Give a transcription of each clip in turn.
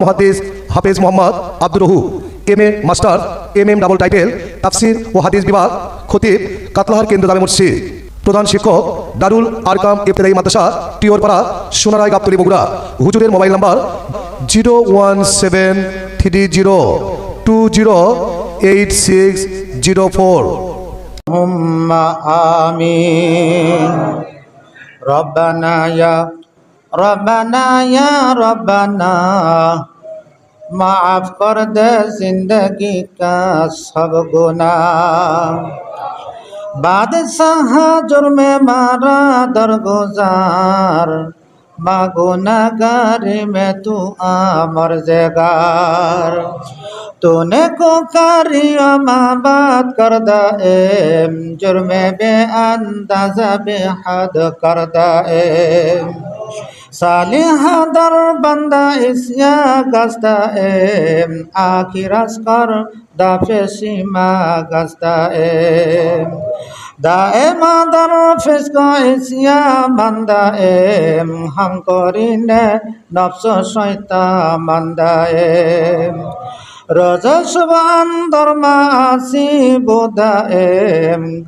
মুহাদ্দিস হাফেজ মোহাম্মদ আব্দুর রহু MA master MM double title তাফসির ও হাদিস বিভাগ খতিব কাতলাহার কেন্দ্র জামে মসজিদ প্রধান শিক্ষক দারুল আরকাম ইবতেদায়ী মাদ্রাসা টিওরপাড়া সোনারায় গাবতলী বগুড়া হুজুরের মোবাইল নাম্বার 01730208604 আমিন রব্বানা ইয়া রব্বানা মাফ কর দে জিন্দগি কা সব গুনাহ বাদশাহ জুর্মে মারা দরগুজার गुनाहगारी में तू अमर जगार तूने को कारिया बात कर दे जुर्मे बे अंदाजा बेहद कर दे सालिह दर बंदा इसया गस्ता आखिरस कर दाफे सीमा गस्ता दाएमा दर फिस्को इसया बंदा हम करीने नफ्स शैता बंदा रोज सुबान दरमासी बुदा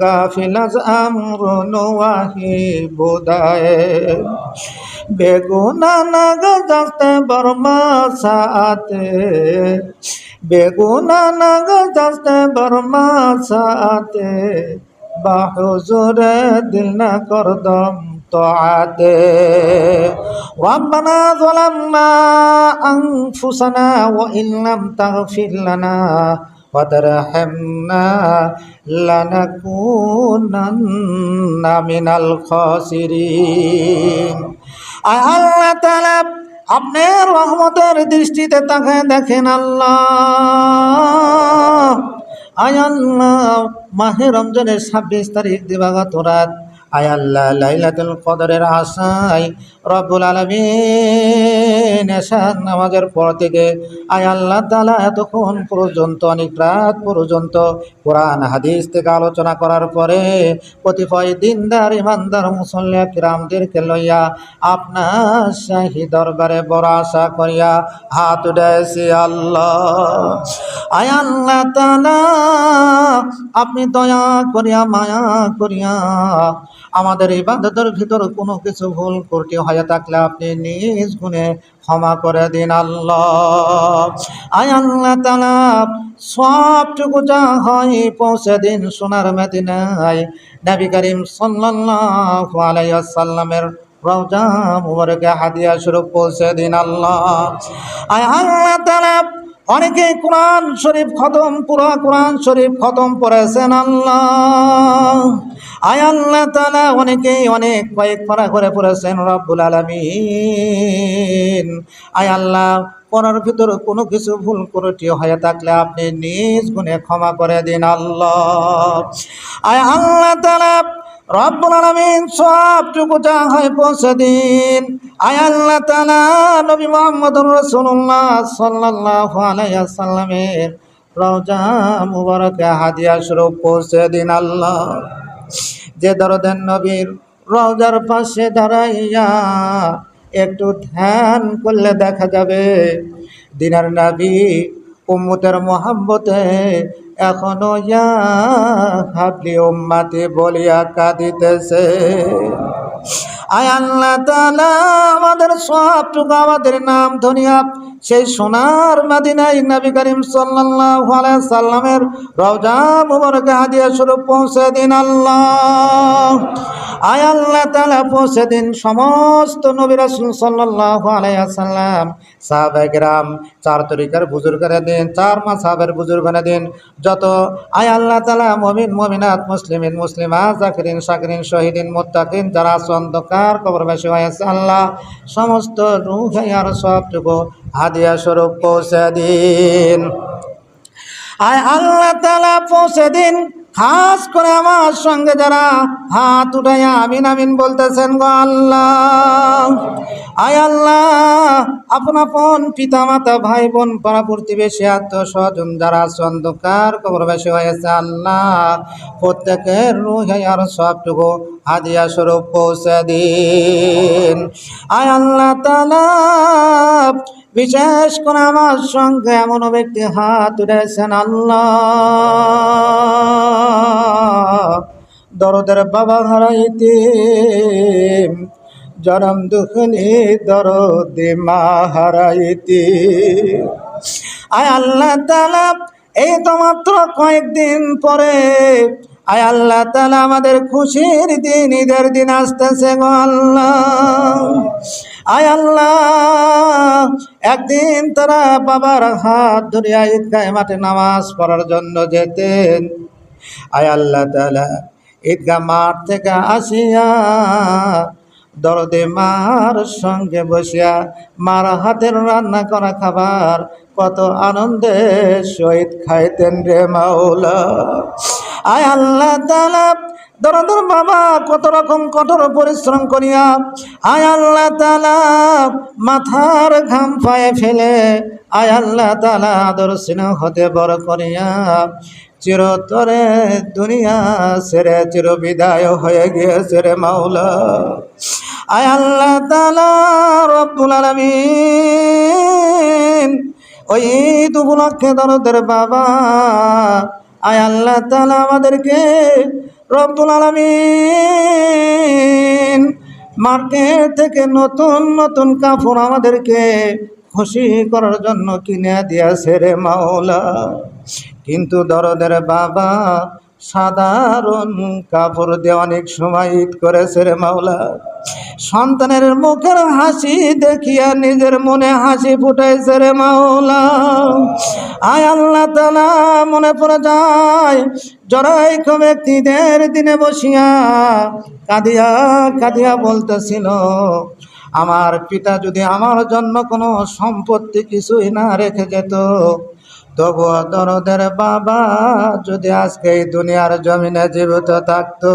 गाफिलज अमरुन वाही बुदा बेगुना नग दस्ते बर्मा साते बेगुना नग दस्ते बर्मा साते बाहुजुर दिल न कर दम तोआते रब्बना ज़लमना अनफुसना व इन लम तगफिर लना व तरहमना लनकुनन्ना मिनल खासिरिन। आय अल्लाह ताआला अपने रहमतेर दृष्टिते ताकाय देखें अल्लाह आय अल्लाह माहे रमजानेर 26 तारीख दिबागत रात आय अल्लाह लाइलातुल कदरेर आशाय रब्बुल आलामीन এশার নামাজের পর থেকে আয় আল্লাহ তাআলা এতক্ষণ পর্যন্ত অনেক রাত পর্যন্ত কোরআন হাদিস থেকে আলোচনা করার পরে কতিপয় দিনদার ইমানদার মুসল্লি কিরামদেরকে লইয়া আপনার শাহী দরবারে বড় আশা করিয়া হাত উঠাইছি আল্লাহ। আয় আল্লাহ তাআলা আপনি দয়া করিয়া মায়া করিয়া আমাদের ইবাদতের ভিতর কোনো কিছু ভুল ত্রুটি হয়ে থাকলে আপনি নিজ গুণে ক্ষমা করে দিন আল্লাহ। আয় আল্লাহ তাআলা সবটুকু যা হয় পৌঁছে দিন সোনার মদিনায় নবী করিম সাল্লাল্লাহু আলাইহি ওয়াসাল্লামের রওজা মুবারকে হাদিয়া স্বরূপ পৌঁছে দিন আল্লাহ। আয় আল্লাহ তাআলা অনেকে কোরআন শরীফ খতম পুরা কোরআন শরীফ খতম পড়েছেন আল্লাহ। আয় আল্লাহ তাআলা অনেকেই অনেক কয়েক পারা করে পড়েছেন রব্বুল আলামিন। আয় আল্লাহ পড়ার ভিতর কোনো কিছু ভুল ত্রুটি হয়ে থাকলে আপনি নিজ গুণে ক্ষমা করে দিন আল্লাহ। আয় আল্লাহ তাআলা রব্বুল আলামিন সবটুকু যা হয় পৌঁছে দিন। আয় আল্লাহ তাআলা নবী মুহাম্মদুর রাসূলুল্লাহ সাল্লাল্লাহু আলাইহি ওয়াসাল্লামের রওজা মুবারকে হাদিয়া স্বরূপ পৌঁছে দিন আল্লাহ। যে দরদের নবীর রওজার পাশে দাঁড়াইয়া একটু ধ্যান করলে দেখা যাবে দিনের নবী উম্মতের মোহাব্বতে এখনো ইয়া হাবলি উম্মতি বলিয়া কাঁদিতেছে। আয় আল্লাহ তাআলা আমাদের সবটুকু আমাদের নাম ধনিয়া সেই সোনার মদিনায় নবী করিম সাল্লাল্লাহু আলাইহি সাল্লামের রওজা মুবারকে হাদিয়া স্বরূপ পৌঁছে দিন আল্লাহ। আয় আল্লাহ তাআলা পৌঁছে দিন সমস্ত নবী রাসূল সাল্লাল্লাহু আলাইহি সাল্লাম সাহাবায়ে কেরাম চার তরিকার বুজুর্গরা দিন চার মাযহাবের বুজুর্গরা দিন যত আয় আল্লাহ তাআলা মুমিন মুমিনাত মুসলিমিন মুসলিমাত জাকিরিন শাকিরিন শহীদিন মুত্তাকিন যারা অন্ধকার কবরবাসী হয়েছে আল্লাহ সমস্ত রূহ আর সবটুকু হাদিয়া স্বরূপ পৌঁছে দিন। আয় আল্লাহ তাআলা পৌঁছে দিন খাস করে আমার সঙ্গে যারা হাত উঠাইয়া আমিন আমিন বলতেছেন গো আল্লাহ, আয় আল্লাহ, আপন আপন পিতা মাতা ভাই বোন পাড়া প্রতিবেশী আত্মীয় স্বজন যারা অন্ধকার কবরবাসী হয়েছে আল্লাহ, প্রত্যেকের রুহে আর সবটুকু হাদিয়া স্বরূপ পৌঁছে দিন। আয় আল্লাহ তাআলা, বিশেষ করে আমার সঙ্গে এমন ব্যক্তি হাত উঠেছেন আল্লাহ, দরদের বাবা হারাইতে জনম দুঃখনি দরদে মা হারাইতে। আয় আল্লাহ তাআলা, এই তো মাত্র কয়েকদিন পরে আয় আল্লাহ তাআলা আমাদের খুশির দিন, ঈদের দিন আসতেছে গো আল্লাহ। আয় আল্লাহ, একদিন তারা বাবার হাত ধরিয়া ঈদগাহ মাঠে নামাজ পড়ার জন্য যেতেন। আয় আল্লাহ তাআলা, ঈদগাহ মাঠ থেকে আসিয়া দরদে মার সঙ্গে বসিয়া মার হাতের রান্না করা খাবার কত আনন্দের সহিত খাইতেন রে মাওলা। আয় আল্লাহ তাআলা, দরদের বাবা কত রকম কঠোর পরিশ্রম করিয়া আয় আল্লাহ তাআলা মাথার ঘাম পায়ে ফেলে আয় আল্লাহ তাআলা আদর স্নেহ হতে বড় করিয়া চিরতরে দুনিয়া ছেড়ে চির বিদায় হয়ে গিয়েছে রে মাওলা। আয় আল্লাহ তাআলা রব্বুল আলামিন, ওই ঈদ উপলক্ষে দরদের বাবা আয় আল্লাহ তাআলা আমাদেরকে রব্বুল আলামিন মার্কেট থেকে নতুন নতুন কাপড় আমাদেরকে খুশি করার জন্য কিনে দিয়েছে রে মাওলা। কিন্তু দরদের বাবা সাধারণ কাপড় দিয়ে অনেক সময় ঈদ করেছে রে মাওলা। সন্তানের মুখের হাসি দেখিয়া নিজের মনে হাসি ফুটাইছে রে মাওলা। আয় আল্লাহ তাআলা, মনে পড়ে যায় জরাইক ব্যক্তিদের দিনে বসিয়া কাঁদিয়া কাঁদিয়া বলতেছিল, আমার পিতা যদি আমার জন্য কোনো সম্পত্তি কিছুই না রেখে যেত, তবুও দরদের বাবা যদি আজকে এই দুনিয়ার জমিনে জীবিত থাকতো।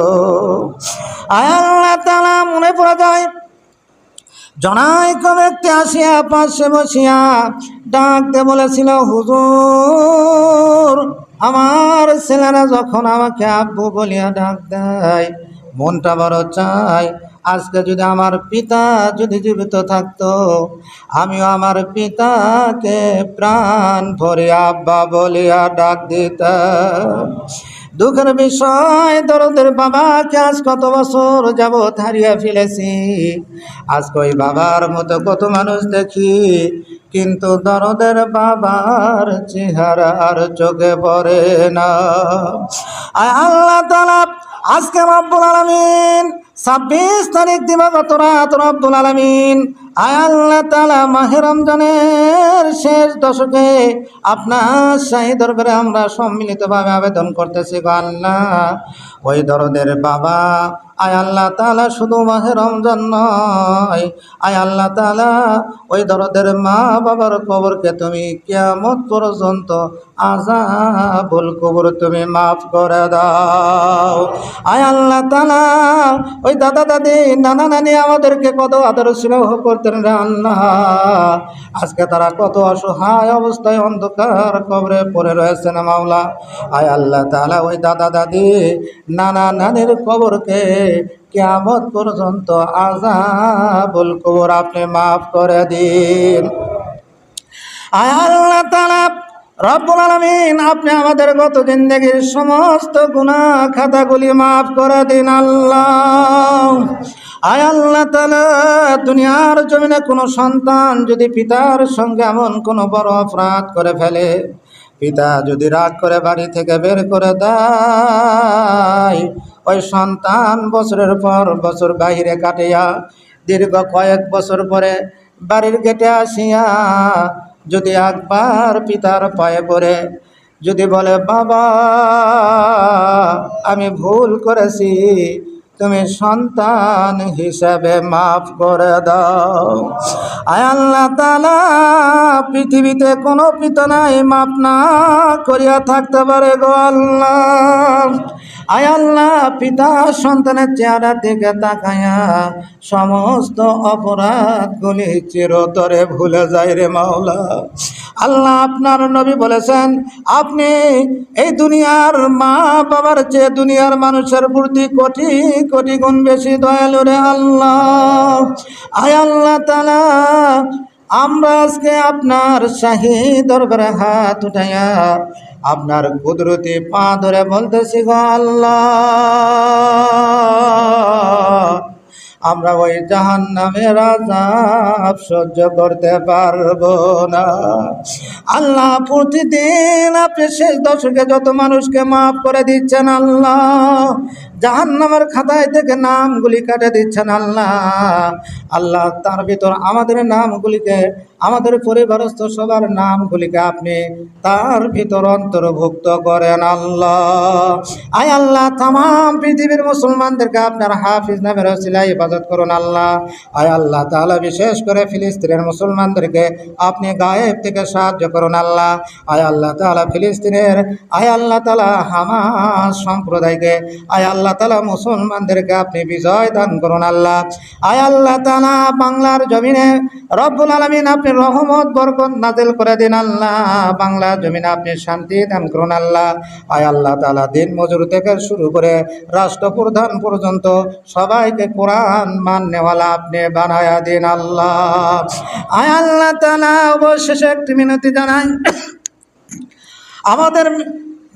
আয় আল্লাহ তাআলা, মনে পড়ে যায় জনাইক ব্যক্তি আসিয়া পাশে বসিয়া ডাকতে বলেছিল, হুজুর, আমার ছেলেরা যখন আমাকে আব্বু বলিয়া ডাক দেয়, মনটা বড় চায় আজকে যদি আমার পিতা যদি জীবিত থাকতো, আমিও আমার পিতাকে প্রাণ ভরে আব্বা বলিয়া ডাক দিতাম। দুঃখের বিষয়, দরদের বাবাকে আজ কত বছর যাবৎ হারিয়ে ফেলেছি। আজকে ওই বাবার মতো কত মানুষ দেখি, কিন্তু দরদের বাবার চেহারা আর চোখে পড়ে না। আয় আল্লাহ তাআলা, আজকে রব্বুল আলামিন 26 তারিখ দিবাগত রাত রব্বুল আলামিন আয় আল্লাহ তাআলা মাহে রমজানের শেষ দশকে আপনার শাহী দরবারে আমরা সম্মিলিতভাবে আবেদন করতেছি গো আল্লাহ, ওই দরদের বাবা আয় আল্লাহ তাআলা শুধু মাহে রমজান নয়, আয় আল্লাহ তাআলা ওই দরদের মা বাবার কবরকে তুমি কিয়ামত পর্যন্ত আযাবুল কবর তুমি মাফ করে দাও। আয় আল্লাহ তাআলা, ওই দাদা দাদি নানা নানি আমাদেরকে কত আদর স্নেহ করতেন রে আল্লাহ, আজকে তারা কত অসহায় অবস্থায় অন্ধকার কবরে পড়ে রয়েছে না মাওলা। আয় আল্লাহ তাআলা, ওই দাদা দাদি নানা নানির কবরকে কিয়ামত পর্যন্ত আযাবুল কবর আপনি মাফ করে দিন। আয় আল্লাহ তাআলা রব্বুল আলামিন, আপনি আমাদের গত জিন্দেগীর সমস্ত গুনাহ খাতাগুলি মাফ করে দিন আল্লাহ। আয় আল্লাহ তাআলা, দুনিয়ার জমিনে কোনো সন্তান যদি পিতার সঙ্গে এমন কোনো বড় অপরাধ করে ফেলে, পিতা যদি রাগ করে বাড়ি থেকে বের করে দেয়, ওই সন্তান বছরের পর বছর বাহিরে কাটিয়া দীর্ঘ কয়েক বছর পরে বাড়ির গেটে আসিয়া যদি একবার পিতার পায়ে পড়ে যদি বলে, বাবা আমি ভুল করেছি, তুমি সন্তান হিসাবে মাফ করে দাও। আয় আল্লাহ তাআলা, পৃথিবীতে কোনো পিতা নাই মাফ না করিয়া থাকতে পারে গো আল্লাহ। আয় আল্লাহ, পিতা সন্তানের চেহারা দিকে তাকায়া সমস্ত অপরাধগুলি চিরতরে ভুলে যায় রে মাওলা। আল্লাহ, আপনার নবী বলেছেন, আপনি এই দুনিয়ার মা বাবার চেয়ে দুনিয়ার মানুষের প্রতি কোটি কোটি গুণ বেশি দয়ালু রে আল্লাহ। আয় আল্লাহ তাআলা, আমরা আজকে আপনার শাহী দরবারে হাত উঠাইয়া আপনার কুদরতি পা ধরে বলতেছি গো আল্লাহ, আমরা ওই জাহান্নামের আযাব সহ্য করতে পারবো না। আল্লাহ, প্রতিদিন আপনি শেষ দশকে যত মানুষকে মাফ করে দিচ্ছেন আল্লাহ, জাহান্নামের খাতায় থেকে নামগুলি কাটে দিচ্ছেন আল্লাহ। আল্লাহ, তার ভিতর আমাদের নামগুলিকে, আমাদের পরিবারস্থ সবার নামগুলিকে আপনি তার ভিতর অন্তর্ভুক্ত করেন আল্লাহ। আয় আল্লাহ, তাম পৃথিবীর মুসলমানদেরকে আপনার হাফিজ নামের ওসিলায় ইবাদত করুন আল্লাহ। আয় আল্লাহ তাআলা, বিশেষ করে ফিলিস্তিনের মুসলমানদেরকে আপনি গায়েব থেকে সাহায্য করুন আল্লাহ। আয় আল্লাহ তাআলা, ফিলিস্তিনের আয় আল্লাহ তাআলা হামাস সম্প্রদায়কে আয় আল্লাহ তাআলা মুসলমানদেরকে আপনি বিজয় দান করুন আল্লাহ। আয় আল্লাহ তাআলা, বাংলার জমিনে রব্বুল আলামিন আপনি রহমত বরকত নাজিল করে দিন আল্লাহ। বাংলার জমিনে আপনি শান্তি দান করুন আল্লাহ। আয় আল্লাহ তাআলা, দিন মজুর থেকে শুরু করে রাষ্ট্রপ্রধান পর্যন্ত সবাইকে কোরআন মাননেওয়ালা আপনি বানায়া দিন আল্লাহ। আয় আল্লাহ তাআলা, অবশেষে একটি মিনতি জানাই, আমাদের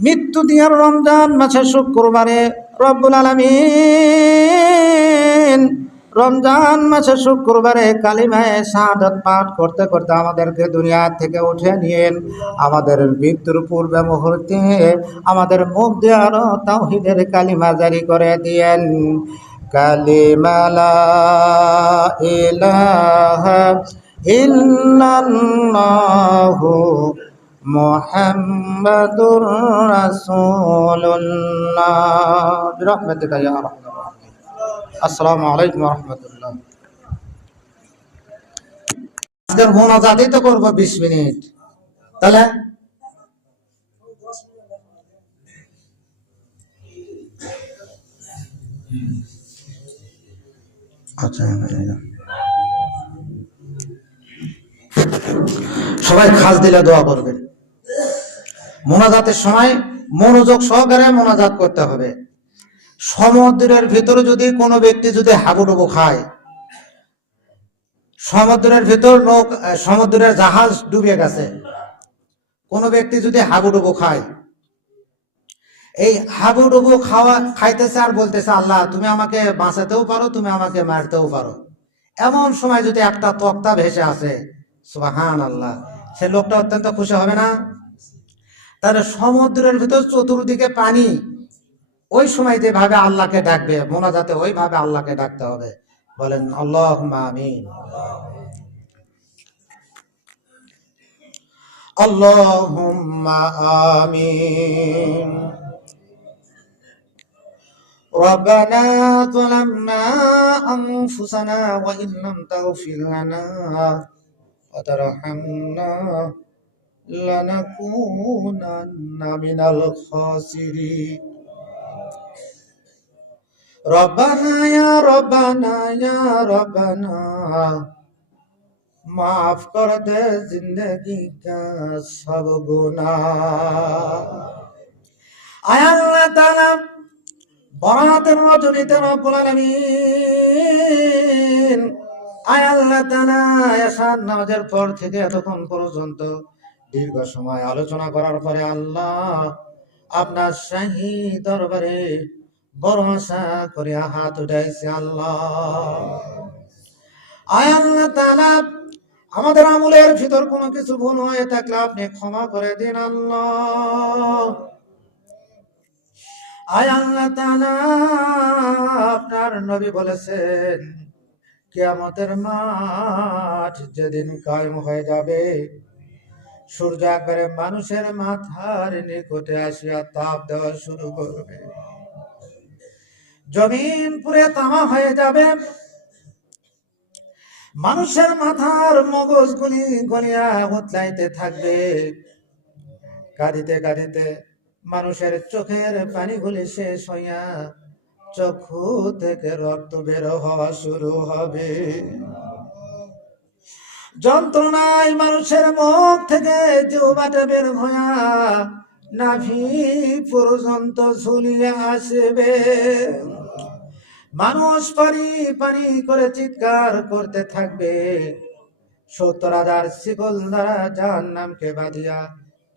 মৃত্যু দিনের রমজান মাসের শুক্রবারে রব্বুল আলামিন রমজান মাসের শুক্রবারে কালিমায়ে শাহাদাত পাঠ করতে করতে আমাদেরকে দুনিয়া থেকে উঠে নিয়েন। আমাদের মৃত্যুর পূর্বে মুহূর্তে আমাদের মুখ দিয়ে আরো তাওহীদের কালিমা জারি করে দিয়েন। কালিমা লা ইলাহা ইল্লাল্লাহু মুহাম্মাদুর রাসূলুল্লাহ বিরহমাতিকা ইয়া আরহামার রাহিমিন। আসসালামু আলাইকুম ওয়া রাহমাতুল্লাহ। আজকের মোনাজাতই তো করব 20 মিনিট, তাহলে আচ্ছা, সবাই খাস দিলে দোয়া করবেন। মোনাজাতের সময় মনোযোগ সহকারে মোনাজাত করতে হবে। সমুদ্রের ভিতরে যদি কোনো ব্যক্তি যদি হাবুডুবু খায়, সমুদ্রের ভিতর সমুদ্রের জাহাজ ডুবে গেছে, কোনো ব্যক্তি যদি হাবুডুবু খায়, এই হাবুডুবু খাইতেছে আর বলতেছে, আল্লাহ তুমি আমাকে বাঁচাতেও পারো, তুমি আমাকে মারতেও পারো, এমন সময় যদি একটা তক্তা ভেসে আসে, সুবহানাল্লাহ, সে লোকটা অত্যন্ত খুশি হবে না? তাহলে সমুদ্রের ভিতর চতুর্দিকে পানি, ওই সময় যেভাবে আল্লাহকে ডাকবে, মোনাজাতে ওইভাবে আল্লাহকে ডাকতে হবে। বলেন আল্লাহুম্মা আমিন। আল্লাহুম্মা আমিন। ربنا ظلمنا أنفسنا وإن لم تغفر لنا وترحمنا لنكونن من الخاسرين ربنا يا ربنا يا ربنا माफ कर दे जिंदगी का सब गुनाह। आय अल्लाह ताला, বরাতের রজনীতে রব্বুল আলামিন আয় আল্লাহ তাআলা এশার নামাজের পর থেকে এতক্ষণ পর্যন্ত দীর্ঘ সময় আলোচনা করার পরে আল্লাহ আপনার শাহী দরবারে বড় আশা করে হাত উঠাইছি আল্লাহ। আয় আল্লাহ তাআলা, আমাদের আমলের ভিতর কোনো কিছু ভুল হয়ে থাকলে আপনি ক্ষমা করে দিন আল্লাহ। আয় আল্লাহ তাআলা, আপনার নবী বলেছেন, কিয়ামতের মাঠ যেদিন কায়েম হয়ে যাবে, সূর্য একবারে মানুষের মাথার নিকটে আসিয়া তাপ দেওয়া শুরু করবে। জমিন পুরে তামা হয়ে যাবে, মানুষের মাথার মগজগুলি গলিয়া উতলাইতে থাকবে, কাঁদিতে কাঁদিতে মানুষের চোখের পানিগুলি শেষ হইয়া চক্ষু থেকে রক্ত বের হওয়া শুরু হবে। যন্ত্রণায় মানুষের মুখ থেকে জিহ্বাটা বের হইয়া নাভি পর্যন্ত ঝুলিয়ে আসবে। মানুষ পানি পানি করে চিৎকার করতে থাকবে। 70,000 শিকল দ্বারা জাহান্নামকে বাঁধিয়া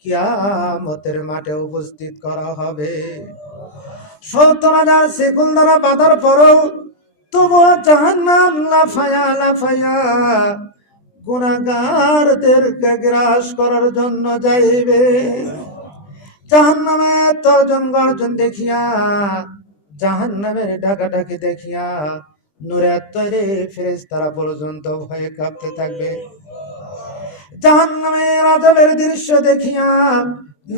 কিয়ামতের মাঠে উপস্থিত করা হবে। 70,000 শিকল দ্বারা বাঁধার পরও তবুও জাহান্নাম লাফায়া লাফায়া গুনাহগারদেরকে গ্রাস করার জন্য যাইবে। জাহান্নামের তর্জন গর্জন দেখিয়া, জাহান্নামের ডাকাডাকি দেখিয়া নূরের তৈরি ফেরেশতারা পর্যন্ত ভয়ে কাঁপতে থাকবে। জাহান্নামের আযাবের দৃশ্য দেখিয়া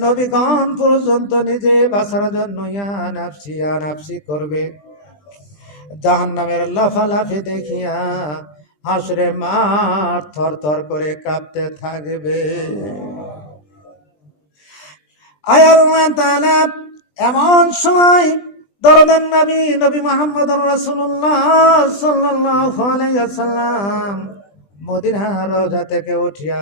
নবীগণ পর্যন্ত নিজে বাঁচার জন্য ইয়া নাফসি করবে। জাহান্নামের লাফালাফি দেখিয়া হাসরে মাঠ থরথর করে কাঁপতে থাকবে। আল্লাহ তাআলা এমন সময় দরদের নবী মুহাম্মদুর রাসূলুল্লাহ সাল্লাল্লাহু আলাইহি ওয়াসাল্লাম মদিনার রওজা থেকে উঠিয়া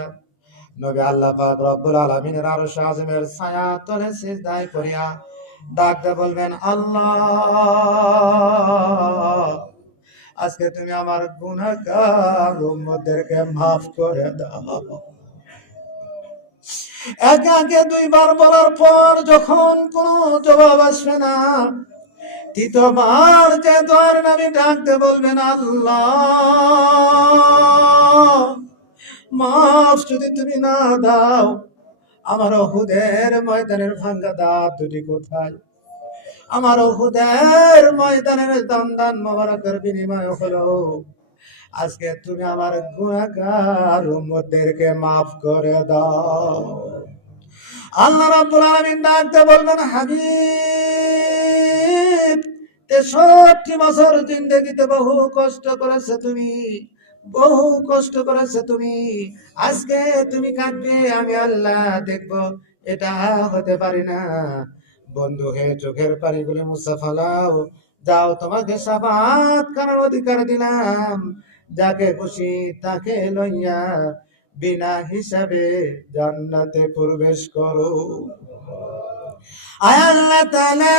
নবী আল্লাহ পাক রব্বুল আলামিনের আরশ আযমের ছায়া তলে সিজদায় করিয়া ডাকতে বলবেন, আল্লাহ আজকে তুমি আমার গুনাহগার উম্মতদেরকে maaf করে দাও। একে একে 2 বার বলার পর যখন কোনো জবাব আসবে না, 3য় বার যে দোয়ার নবী ডাকতে বলবেন, আল্লাহ মাফ যদি তুমি না দাও, আমার উহুদের ময়দানের ভাঙ্গা দাঁত দুটি কোথায়? আমার উহুদের ময়দানের দন্দান মোবারকের বিনিময় হলো আজকে তুমি আমার গুনাহগার উম্মতদেরকে maaf করে দাও। আল্লাহ রাব্বুল আলামিন ডাকতে বলবেন, হাবিব 63 বছর জিন্দেগিতে বহু কষ্ট করেছে তুমি, বহু কষ্ট করেছে তুমি, আজকে তুমি কাঁদবে, আমি আল্লাহ দেখবো? এটা হতে পারি না। বন্ধু হে, চোখের পানিগুলি মুছে ফেলাও, যাও, তোমাকে শাফাআত করার অধিকার দিলাম। যাকে খুশি তাকে লইয়া বিনা হিসাবে জান্নাতে প্রবেশ করো। আয় আল্লাহ তাআলা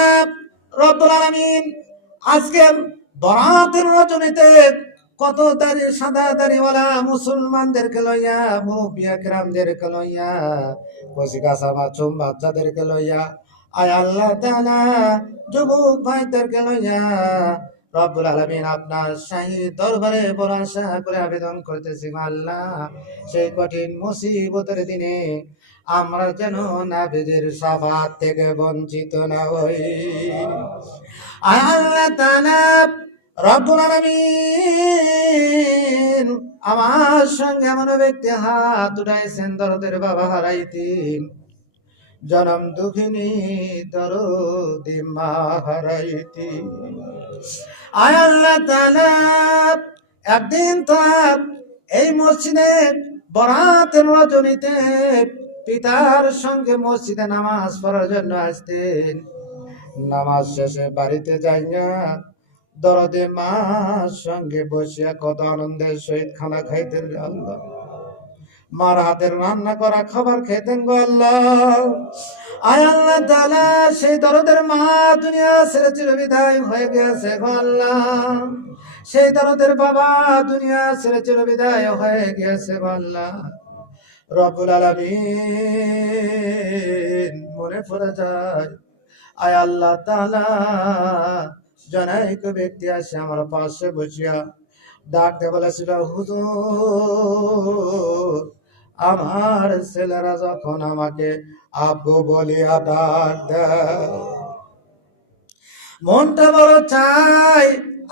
রব্বুল আলামিন আজকে বরাতের রজনীতে কত দাড়ি সাদা দাড়িওয়ালা মুসলমানদেরকে লইয়া, মুরব্বী একরামদেরকে লইয়া, কচিকাঁচা মাসুম বাচ্চাদেরকে লইয়া, আয় আল্লাহ তাআলা যুবক ভাইদেরকে লইয়া রব্বুল আলামিন আপনার শাহী দরবারে বড় আশা করে আবেদন করতেছি, আল্লাহ সেই কঠিন মুসিবতের দিনে আমরা যেন নবীজির শাফাআত থেকে বঞ্চিত না হই। আয় আল্লাহ তাআলা রব্বুল আলামিন আমার সঙ্গে এমন ব্যক্তি হাত উঠাইছেন, দরদের বাবা হারাইতেন, জনম দুঃখিনী দরদি মা হারাইতি। আয় আল্লাহ তাআলা একদিন তো এই মসজিদে বরাতের রজনীতে পিতার সঙ্গে মসজিদে নামাজ পড়ার জন্য আসতেন। নামাজ শেষে বাড়িতে যাইয়া দরদে মার সঙ্গে বসিয়া কত আনন্দের সহিত খানা খাইতেন। আল্লাহ মার হাতের রান্না করা খাবার খেতেন গো আল্লাহ। আয় আল্লাহ তাআলা সেই দরদের মা দুনিয়া ছেড়ে চিরবিদায় হয়ে গেছে গো আল্লাহ। সেই দরদের বাবা দুনিয়া ছেড়ে চিরবিদায় হয়ে গেছে গো আল্লাহ। রব্বুল আলামিন মনে পড়ে যায়, আয় আল্লাহ তাআলা জনৈক ব্যক্তি আসে আমার পাশে বসিয়া ডাকতে বলেছিল, হুজুর আমার ছেলেরা যখন আমাকে আব্বু বলিয়া ডাক দেয়, মনটা বড় চাই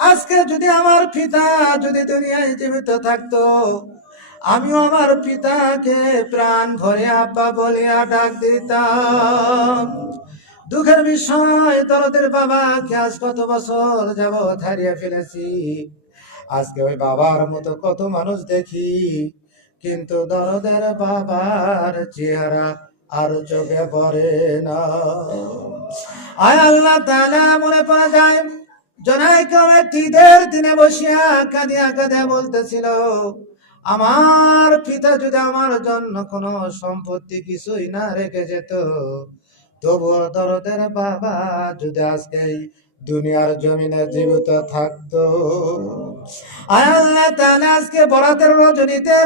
আজকে যদি আমার পিতা যদি দুনিয়ায় জীবিত থাকতো, আমিও আমার পিতাকে প্রাণ ভরে আব্বা বলিয়া ডাক দিতাম। দুঃখের বিষয় দরদের বাবাকে আজ কত বছর যাবৎ হারিয়ে ফেলেছি। আজকে ওই বাবার মতো কত মানুষ দেখি, কিন্তু দরদের বাবার চেহারা আর চোখে পড়ে না। আয় আল্লাহ তাআলা, মনে পড়ে যায় জনাইকা একটি ঈদের দিনে বসিয়া কাঁদিয়া কাঁদিয়া বলতেছিল, আমার পিতা যদি আমার জন্য কোনো সম্পত্তি কিছুই না রেখে যেত, তবুও দরদের বাবা যদি আজকে এই দুনিয়ার জমিনে জীবিত থাকতো। আয় আল্লাহ তাআলা, আজকে বরাতের রজনীতে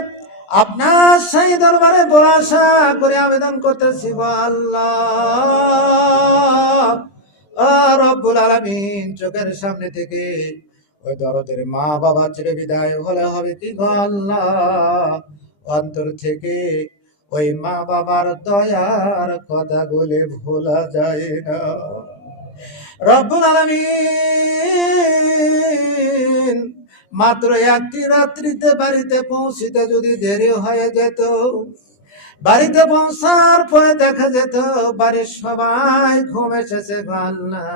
আপনার সেই দরবারে বড় আশা করে আবেদন করতেছি গো আল্লাহ, রব্বুল আলামিন, চোখের সামনে থেকে ওই দরদের মা বাবা ছেড়ে বিদায় হলে হবে কি গো আল্লাহ, অন্তর থেকে ওই মা বাবার দয়ার কথাগুলি ভোলা যায় না। রব্বুল আলামিন, মাত্র একটি রাত্রিতে বাড়িতে পৌঁছিতে যদি দেরি হয়ে যেত, বাড়িতে পৌঁছার পরে দেখা যেত বাড়ির সবাই ঘুম এসেছে গো আল্লাহ,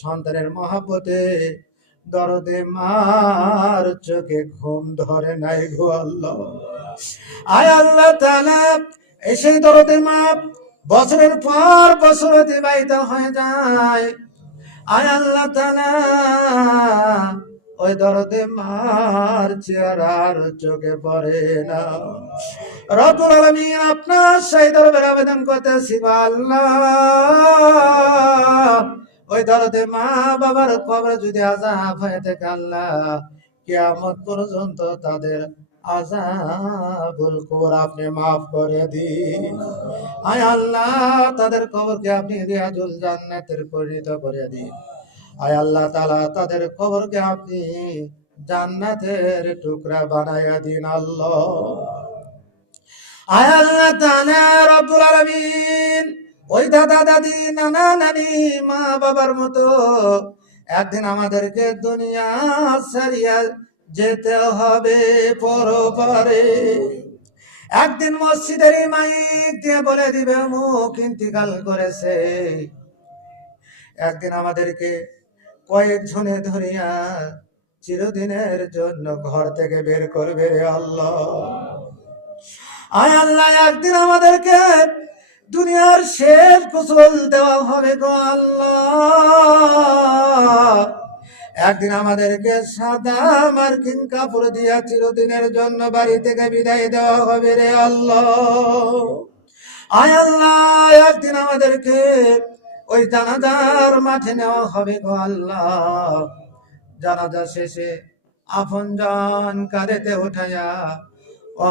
সন্তানের মহাব্বতে দরদে মার চোখে ঘুম ধরে নাই গো আল্লাহ। আয় আল্লাহ তাআলা, সেই দরদে মা বছরের পর বছর অতিবাহিত হয়ে যায়। আয় আল্লাহ তাআলা, ওই দরদে মার চেহারার চোখে পড়ে না। রব্বুল আলামিন, আপনার সেই দরবারে আবেদন করতেছি গো আল্লাহ, ওই দরদে মা বাবার কবরে যদি আযাব হয়ে থাকে আল্লাহ, কিয়ামত পর্যন্ত তাদের আযাবুল কবর আপনি মাফ করে দিন। আয় আল্লাহ, তাদের কবরকে আপনি রিয়াজুল জান্নাতের পরিণত করে দিন। আয় আল্লাহ তাআলা, তাদের কবরকে আপনি জান্নাতের টুকরা বানায়া দিন আল্লাহ। আয় আল্লাহ তাআলা, রব্বুল আলামিন, ওই দাদা দাদি নানা নানি মা বাবার মতো একদিন আমাদেরকে দুনিয়া ছাড়িয়া যেতে হবে পরপারে। একদিন মসজিদের মাইক দিয়ে বলে দিবে মুখ ইন্তিকাল করেছে। একদিন আমাদেরকে কয়েকজনে ধরিয়া চিরদিনের জন্য ঘর থেকে বের করবে আল্লাহ। আয় আল্লাহ, একদিন আমাদেরকে দুনিয়ার শেষ গোসল দেওয়া হবে গো আল্লাহ। একদিন আমাদেরকে সাদা মার্কিন কাপড় দিয়া চিরদিনের জন্য বাড়ি থেকে বিদায় দেওয়া হবে রে আল্লাহ। আয় আল্লাহ, একদিন আমাদেরকে ওই জানাজার মাঠে নেওয়া হবে গো আল্লাহ। জানাজা শেষে আপনজন কাঁধেতে উঠাইয়া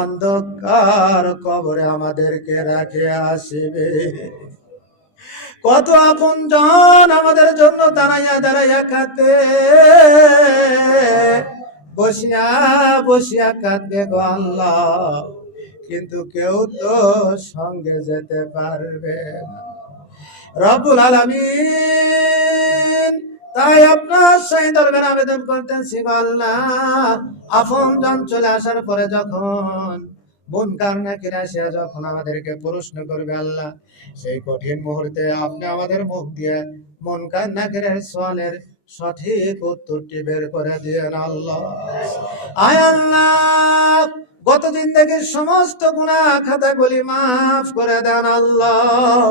অন্ধকার কবরে আমাদেরকে রাখে আসিবে। কত আপনজন আমাদের জন্য দাঁড়াইয়া দাঁড়াইয়া কাঁদবে, বসিয়া বসিয়া কাঁদবে গো আল্লাহ, কিন্তু কেউ তো সঙ্গে যেতে পারবে না। রব্বুল আলামিন, তাই আপনার সেই দরবারে আবেদন করতেছি গো আল্লাহ, আপনজন চলে আসার পরে যখন মুনকার নাকির আসিয়া যখন আমাদেরকে প্রশ্ন করবে আল্লাহ, সেই কঠিন মুহূর্তে আপনি আমাদের মুখ দিয়ে মুনকার নাকিরের সওয়ালের সঠিক উত্তরটি বের করে দিয়েন আল্লাহ। আয় আল্লাহ, গত জিন্দেগীর সমস্ত গুনাহ খাতাগুলি মাফ করে দেন আল্লাহ।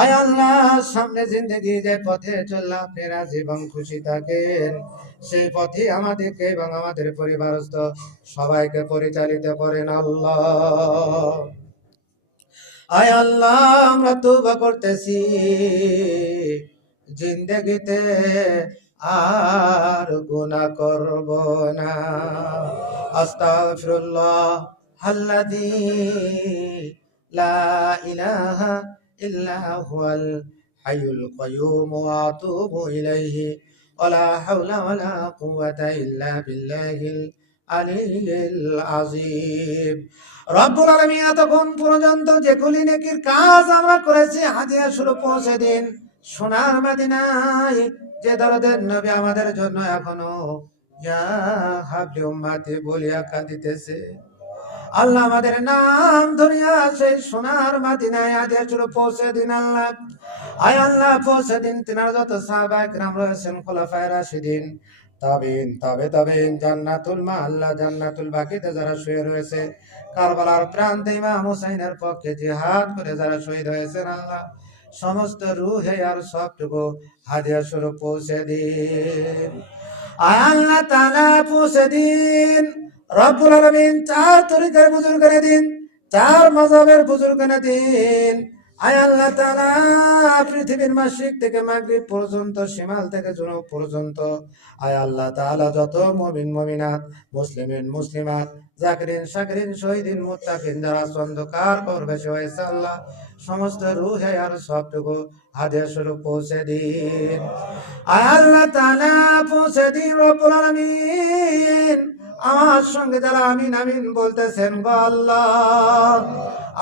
আয় আল্লাহ, সামনে জিন্দেগি যে পথে চললে আপনি রাজি এবং খুশি থাকেন, সেই পথে আমাদেরকে এবং আমাদের পরিবারস্থ সবাইকে পরিচালিত করেন আল্লাহ। আয় আল্লাহ, আমরা তওবা করতেছি, জিন্দেগিতে আর গুনাহ করব না। আস্তাগফিরুল্লাহ আল্লাযী লা ইলাহা ইল্লা হুয়াল হাইয়ুল কাইয়্যুম ওয়া আতুবু ইলাইহি ওয়ালা হাওলা ওয়ালা কুওয়াতা ইল্লা বিল্লাহিল আলিয়্যিল আযীম। রব্বুল আলামিন, এতক্ষণ পর্যন্ত যেগুলি নেকির কাজ আমরা করেছি হাদিয়া স্বরূপ পৌঁছে দিন সোনার মদিনায়, যে দরদের নবী আমাদের জন্য এখনো ইয়া হাবলি উম্মতি বলিয়া কাঁদিতেছে। আল্লাহ আমাদের নাম দুনিয়া সেই সোনার মাদিনায় আদিয়া চুরো পৌঁছে দিন আল্লাহ। আয় আল্লাহ পৌঁছে দিন তিনার যত সাহাবায়ে কেরাম রয়েছেন, খোলাফায়ে রাশিদিন, তাবিন, তাবিন, জান্নাতুল আল্লাহ জান্নাতুল বাকিতে যারা শুয়ে রয়েছে, কারবালার প্রান্তে ইমাম হুসাইনের পক্ষে জিহাদ করে যারা শহীদ হয়েছেন আল্লাহ, সমস্ত রূহে আর সবটুকু হাদিয়া স্বরূপ পৌঁছে দিন। আয় আল্লাহ তাআলা পৌঁছে দিন। রব্বুল আলামিন চার তরিকার বুজুর্গের দিন, চার মাযহাবের বুজুর্গের দিন। আয় আল্লাহ তাআলা পৃথিবীর মাশরিক থেকে মাগরিব পর্যন্ত, শিমাল থেকে জুনুব পর্যন্ত, আয় আল্লাহ তাআলা যত মুমিন মুমিনাত, মুসলিমিন মুসলিমাত, জাকিরিন শাকিরিন, শহীদিন মুত্তাকিন যারা অন্ধকার কবরবাসী হয়েছে আল্লাহ, সমস্ত রূহে আর সবটুকু হাদিয়া স্বরূপ পৌঁছে দিন। আয় আল্লাহ তাআলা পৌঁছে দিন। রব্বুল আলামিন আমার সঙ্গে যারা আমিন আমিন বলতেছেন গো আল্লাহ,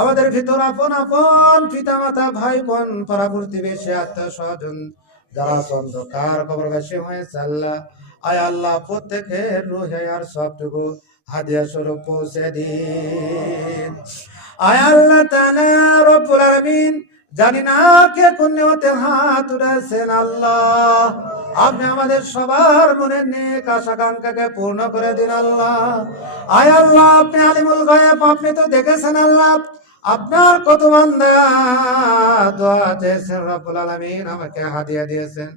আমাদের ভিতর আপন আপন পিতা মাতা ভাই বোন পাড়া প্রতিবেশী আত্মীয় স্বজন যারা অন্ধকার কবরবাসী হয়েছে আল্লাহ, আয় আল্লাহ প্রত্যেকের রূহে আর সবটুকু হাদিয়া স্বরূপ পৌঁছে দিন। আয় আল্লাহ তাআলা রব্বুল আলামিন জানি না কে কোন নিয়তে হাত উঠাইছেন আল্লাহ, আপনি আমাদের সবার মনের নেক আশা-আকাঙ্ক্ষাকে পূর্ণ করে দিন আল্লাহ। আয় আল্লাহ আপনি আলিমুল গায়ব, আপনি তো দেখেছেন আল্লাহ, আপনার কত বান্দা দোয়া চেয়েছেন রব্বুল আলামিন, আমাকে হাদিয়া দিয়েছেন।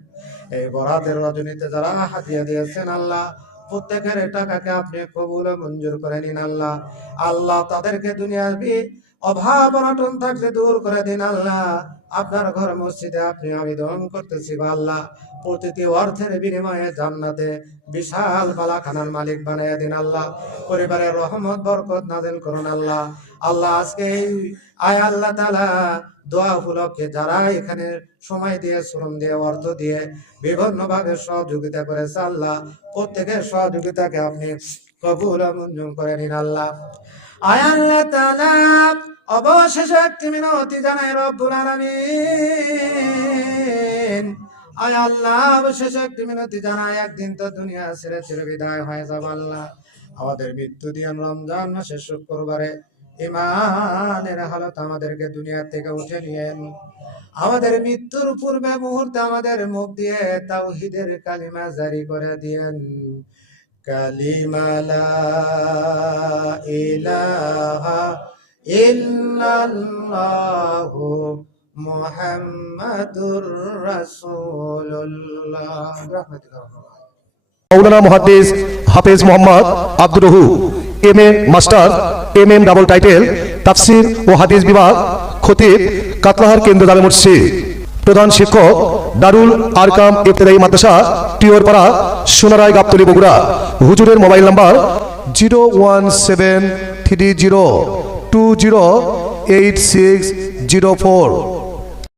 এই বরাতের রজনীতে যারা হাদিয়া দিয়েছেন আল্লাহ, প্রত্যেকের টাকাকে আপনি কবুল ও মঞ্জুর করে নিন আল্লাহ। আল্লাহ তাদেরকে দুনিয়াবি অভাব অনটন থাকলে দূর করে দিন আল্লাহ। আপনার ঘর মসজিদে আপনি আবেদন করতেছি আল্লাহ, প্রতিটি অর্থের বিনিময়ে জান্নাতে বিশাল বালাখানার মালিক বানিয়ে দিন আল্লাহ। পরিবারের রহমত বরকত নাযিল করুন আল্লাহ। আল্লাহ আজকে আয় আল্লাহ তাআলা দোয়া উপলক্ষে যারা এখানে সময় দিয়ে, শ্রম দিয়ে, অর্থ দিয়ে বিভিন্ন ভাবে সহযোগিতা করেছে আল্লাহ, প্রত্যেকের সহযোগিতাকে আপনি কবুল ও মঞ্জুর করে নিন আল্লাহ। আয় আল্লাহ তাআলা অবশেষে একটি মিনতি জানাই রব্বুল আলামিন। আয় আল্লাহ অবশেষে একটি মিনতি জানাই, একদিন তো দুনিয়া ছেড়ে চির বিদায় হয়ে যাব আল্লাহ। আমাদের মৃত্যু দিন রমজান মাসের শুক্রবারে ইমানের হালত আমাদেরকে দুনিয়া থেকে উঠে নিয়েন। আমাদের মৃত্যুর পূর্বে মুহূর্তে আমাদের মুখ দিয়ে তাওহীদের কালিমা জারি করে দিয়েন। কালিমা লা ইলাহা ইল্লাল্লাহু মুহাম্মাদুর রাসূলুল্লাহ। মৌলানা মুহাদ্দিস হাফেজ মোহাম্মদ আব্দুর রহু, MA. Master, MM double title, তাফসির ও হাদিস বিভাগ, খতিব, কাতলাহার কেন্দ্র জামে মসজিদ। প্রধান শিক্ষক দারুল আরকাম ইবতেদায়ী মাদ্রাসা, টিওরপাড়া, সোনারায়, গাবতলী, বগুড়া। হুজুরের মোবাইল নাম্বার 01730208604।